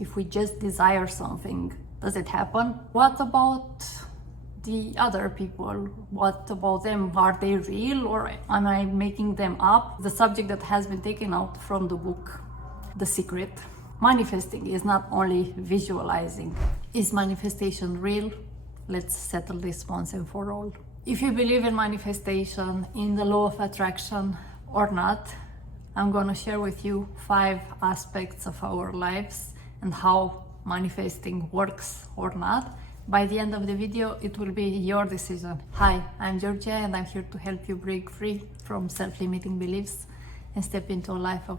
if we just desire something, does it happen? What about the other people? What about them? Are they real or am I making them up? The subject that has been taken out from the book, The Secret. Manifesting is not only visualizing. Is manifestation real? Let's settle this once and for all. If you believe in manifestation, in the law of attraction or not, I'm gonna share with you 5 aspects of our lives and how manifesting works or not. By the end of the video, it will be your decision. Hi, I'm Georgia and I'm here to help you break free from self-limiting beliefs and step into a life of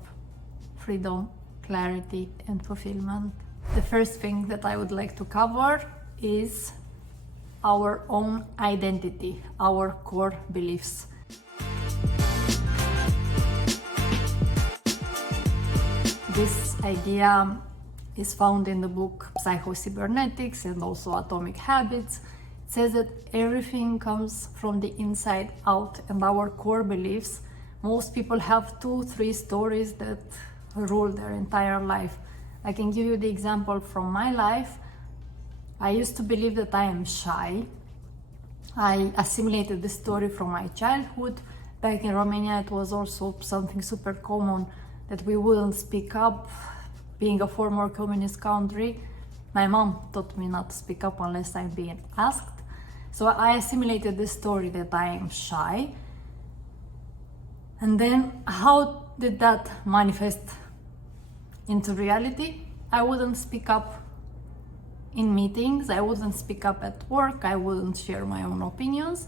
freedom, clarity, and fulfillment. The first thing that I would like to cover is our own identity, our core beliefs. This idea is found in the book Psycho-Cybernetics and also Atomic Habits. It says that everything comes from the inside out, and our core beliefs, most people have 2-3 stories that rule their entire life. I can give you the example from my life. I used to believe that I am shy. I assimilated this story from my childhood. Back in Romania, it was also something super common that we wouldn't speak up. Being a former communist country, my mom taught me not to speak up unless I'm being asked. So I assimilated this story that I am shy. And then how did that manifest into reality? I wouldn't speak up in meetings, I wouldn't speak up at work, I wouldn't share my own opinions.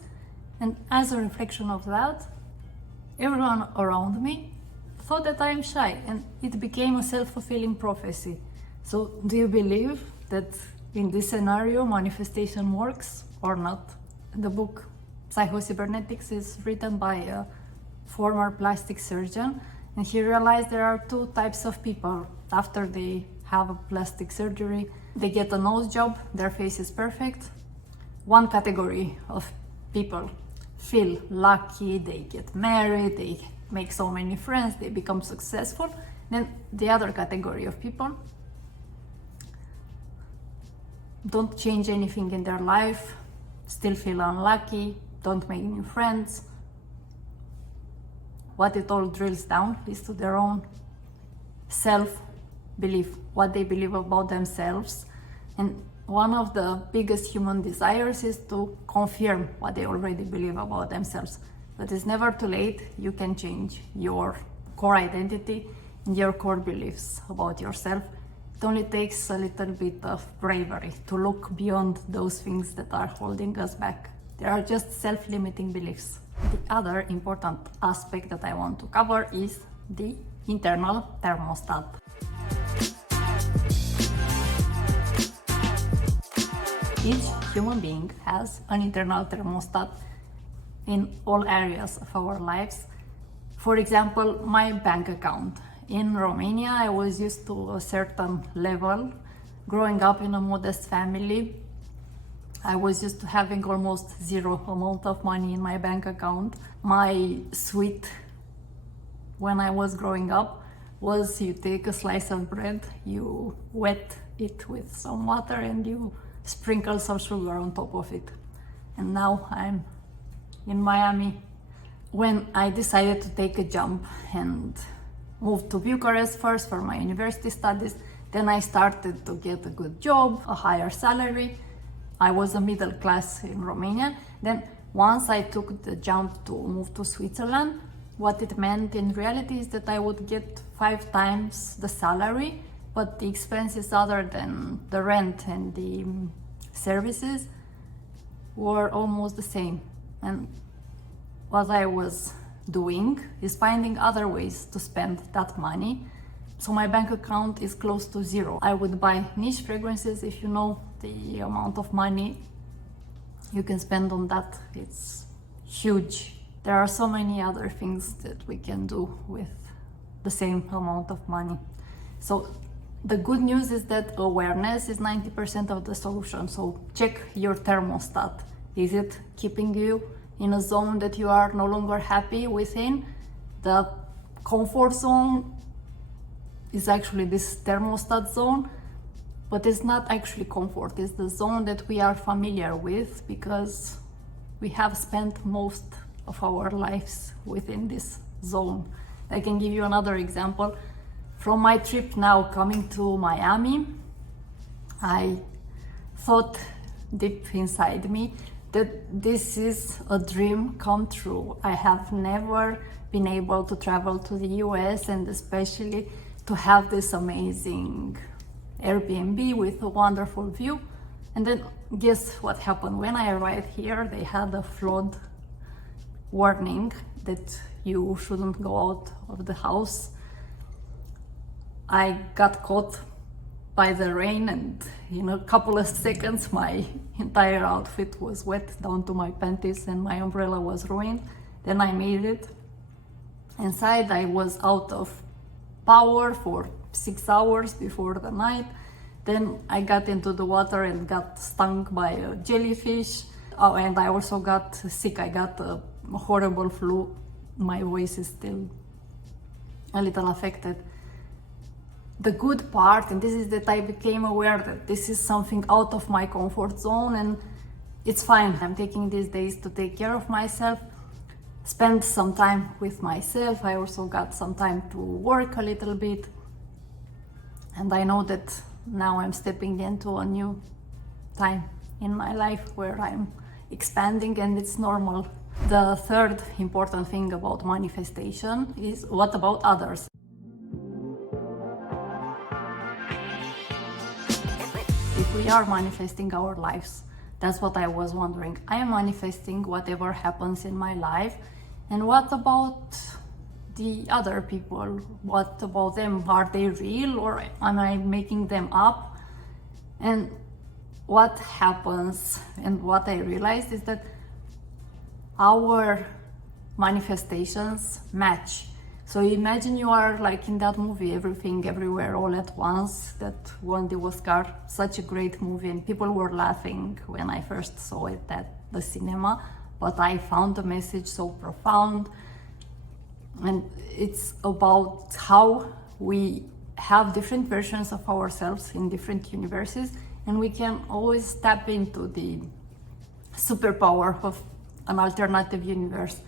And as a reflection of that, everyone around me thought that I am shy, and it became a self-fulfilling prophecy. So do you believe that in this scenario manifestation works or not? The book Psycho-Cybernetics is written by a former plastic surgeon, and he realized there are 2 types of people. After they have a plastic surgery, they get a nose job, their face is perfect. One category of people feel lucky, they get married, they make so many friends, they become successful. Then the other category of people don't change anything in their life, still feel unlucky, don't make new friends. What it all drills down is to their own self-belief, what they believe about themselves. And one of the biggest human desires is to confirm what they already believe about themselves. But it's never too late. You can change your core identity and your core beliefs about yourself. It only takes a little bit of bravery to look beyond those things that are holding us back. They are just self-limiting beliefs. The other important aspect that I want to cover is the internal thermostat. Each human being has an internal thermostat in all areas of our lives. For example, my bank account. In Romania, I was used to a certain level. Growing up in a modest family, I was used to having almost zero amount of money in my bank account. My sweet, when I was growing up, was you take a slice of bread, you wet it with some water and you sprinkle some sugar on top of it. And now I'm in Miami. When I decided to take a jump and move to Bucharest first for my university studies, then I started to get a good job, a higher salary. I was a middle class in Romania. Then once I took the jump to move to Switzerland, what it meant in reality is that I would get 5 times the salary, but the expenses other than the rent and the services were almost the same. And what I was doing is finding other ways to spend that money. So my bank account is close to zero. I would buy niche fragrances. If you know the amount of money you can spend on that, it's huge. There are so many other things that we can do with the same amount of money. So the good news is that awareness is 90% of the solution. So check your thermostat. Is it keeping you in a zone that you are no longer happy within? The comfort zone is actually this thermostat zone. but it's not actually comfort. It's the zone that we are familiar with because we have spent most of our lives within this zone. I can give you another example. From my trip now coming to Miami, I thought deep inside me that this is a dream come true. I have never been able to travel to the US, and especially to have this amazing Airbnb with a wonderful view. And then guess what happened? When I arrived here, they had a flood warning that you shouldn't go out of the house. I got caught by the rain, and in a couple of seconds my entire outfit was wet down to my panties and my umbrella was ruined. Then I made it inside. I was out of power for 6 hours before the night. Then I got into the water and got stung by a jellyfish. Oh, and I also got sick. I got a horrible flu. My voice is still a little affected. The good part, and this is that I became aware that this is something out of my comfort zone, and it's fine. I'm taking these days to take care of myself, spend some time with myself. I also got some time to work a little bit, and I know that now I'm stepping into a new time in my life where I'm expanding, and it's normal. The third important thing about manifestation is, what about others? If we are manifesting our lives, that's what I was wondering. I am manifesting whatever happens in my life, and what about the other people? What about them? Are they real, or am I making them up? And what happens, and what I realized, is that our manifestations match. So imagine you are like in that movie, Everything Everywhere All at Once, that won the Oscar. Such a great movie, and people were laughing when I first saw it at the cinema, but I found the message so profound. And it's about how we have different versions of ourselves in different universes, and we can always tap into the superpower of an alternative universe.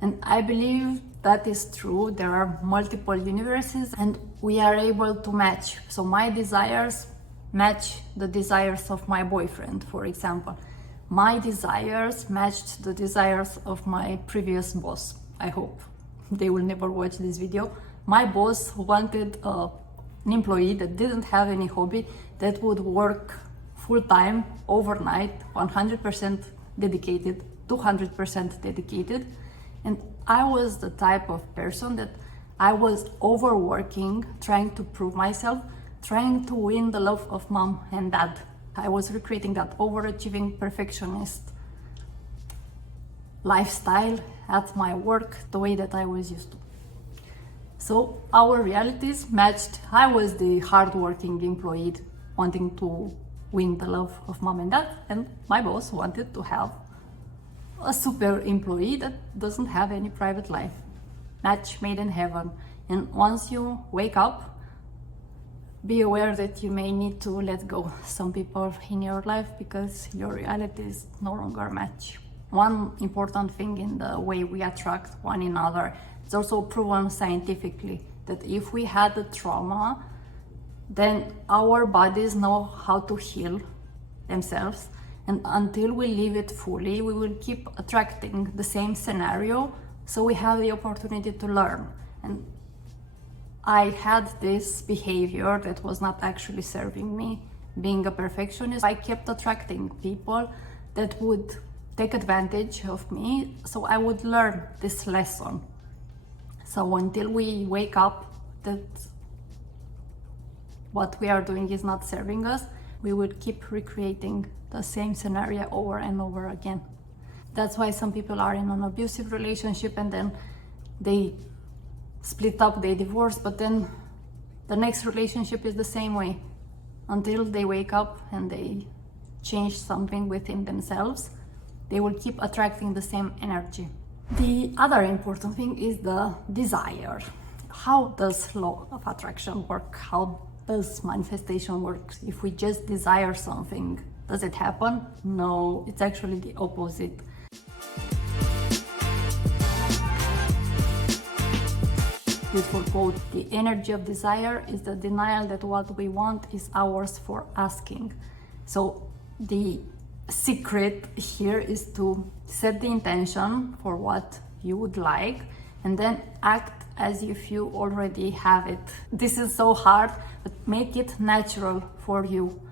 And I believe that is true. There are multiple universes, and we are able to match. So my desires match the desires of my boyfriend, for example. My desires matched the desires of my previous boss. I hope they will never watch this video. My boss wanted an employee that didn't have any hobby, that would work full-time, overnight, 100% dedicated, 200% dedicated. And I was the type of person that I was overworking, trying to prove myself, trying to win the love of mom and dad. I was recreating that overachieving perfectionist lifestyle at my work, the way that I was used to. So our realities matched. I was the hardworking employee wanting to win the love of mom and dad, and my boss wanted to have a super employee that doesn't have any private life. Match made in heaven. And once you wake up, be aware that you may need to let go some people in your life because your realities no longer match. One important thing in the way we attract one another, it's also proven scientifically that if we had a trauma, then our bodies know how to heal themselves. And until we live it fully, we will keep attracting the same scenario. So we have the opportunity to learn. And I had this behavior that was not actually serving me. Being a perfectionist, I kept attracting people that would take advantage of me. So I would learn this lesson. So until we wake up that what we are doing is not serving us, we would keep recreating the same scenario over and over again. That's why some people are in an abusive relationship and then they split up, they divorce, but then the next relationship is the same way until they wake up and they change something within themselves. They will keep attracting the same energy. The other important thing is the desire. How does law of attraction work? How does manifestation work? If we just desire something, does it happen? No, it's actually the opposite. Beautiful quote: the energy of desire is the denial that what we want is ours for asking. So the secret here is to set the intention for what you would like and then act as if you already have it. This is so hard, but make it natural for you.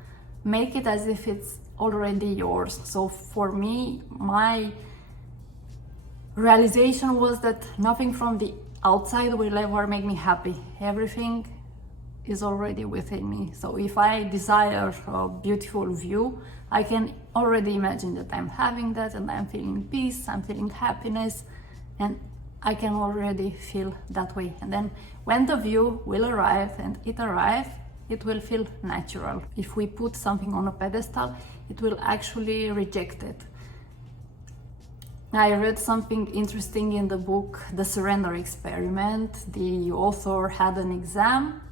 Make it as if it's already yours. So for me, my realization was that nothing from the outside will ever make me happy. Everything is already within me. So if I desire a beautiful view, I can already imagine that I'm having that and I'm feeling peace, I'm feeling happiness, and I can already feel that way. And then when the view will arrive, and it arrives, it will feel natural. If we put something on a pedestal, it will actually reject it. I read something interesting in the book, The Surrender Experiment. The author had an exam.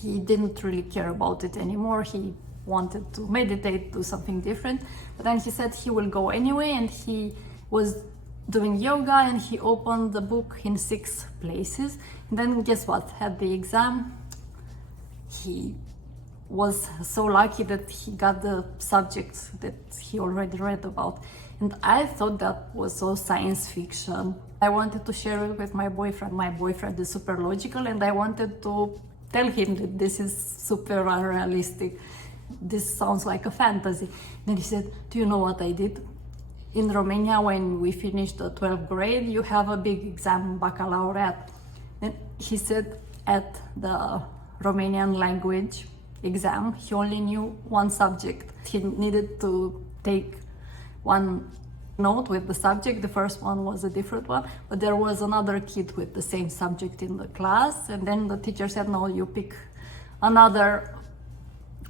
He didn't really care about it anymore. He wanted to meditate, do something different. But then he said he will go anyway, and he was doing yoga and he opened the book in 6 places. And then guess what? At the exam, he was so lucky that he got the subject that he already read about. And I thought that was so science fiction. I wanted to share it with my boyfriend. My boyfriend is super logical, and I wanted to tell him that this is super unrealistic. This sounds like a fantasy. Then he said, do you know what I did? In Romania, when we finished the 12th grade, you have a big exam, baccalaureate. And he said at the Romanian language exam, he only knew one subject. He needed to take one note with the subject. The first one was a different one, but there was another kid with the same subject in the class. And then the teacher said, no, you pick another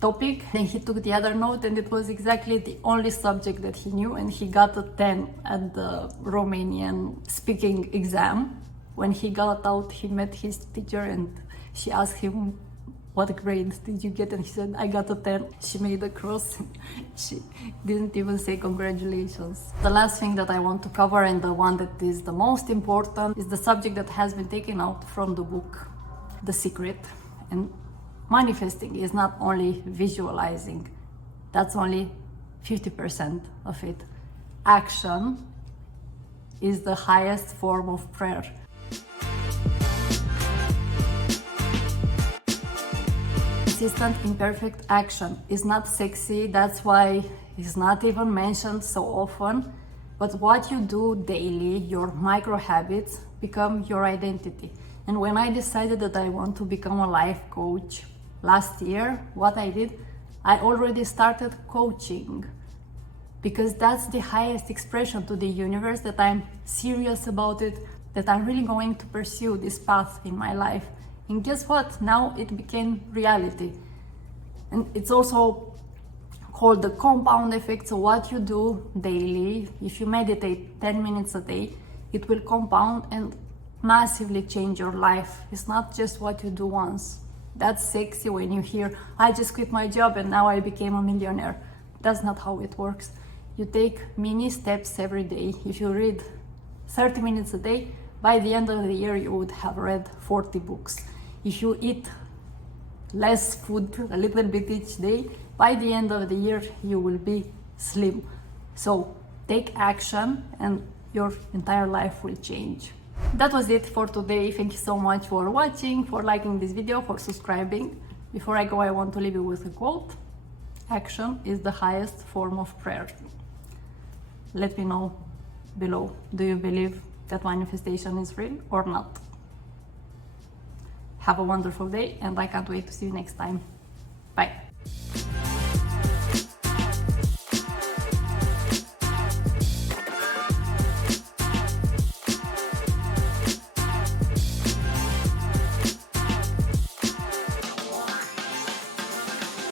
topic. Then he took the other note, and it was exactly the only subject that he knew, and he got a 10 at the Romanian speaking exam. When he got out, he met his teacher and she asked him, what grade did you get? And he said, I got a 10. She made a cross. She didn't even say congratulations. The last thing that I want to cover, and the one that is the most important, is the subject that has been taken out from the book, The Secret. And manifesting is not only visualizing, that's only 50% of it. Action is the highest form of prayer. Consistent, imperfect action is not sexy, that's why it's not even mentioned so often. But what you do daily, your micro habits, become your identity. And when I decided that I want to become a life coach last year, what I did, I already started coaching, because that's the highest expression to the universe that I'm serious about it, that I'm really going to pursue this path in my life. And guess what? Now it became reality. And it's also called the compound effect. So what you do daily, if you meditate 10 minutes a day, it will compound and massively change your life. It's not just what you do once. That's sexy when you hear, I just quit my job and now I became a millionaire. That's not how it works. You take mini steps every day. If you read 30 minutes a day, by the end of the year you would have read 40 books. If you eat less food, a little bit each day, by the end of the year you will be slim. So take action and your entire life will change. That was it for today. Thank you so much for watching, for liking this video, for subscribing. Before I go, I want to leave you with a quote. Action is the highest form of prayer. Let me know below. Do you believe that manifestation is real or not? Have a wonderful day, and I can't wait to see you next time. Bye.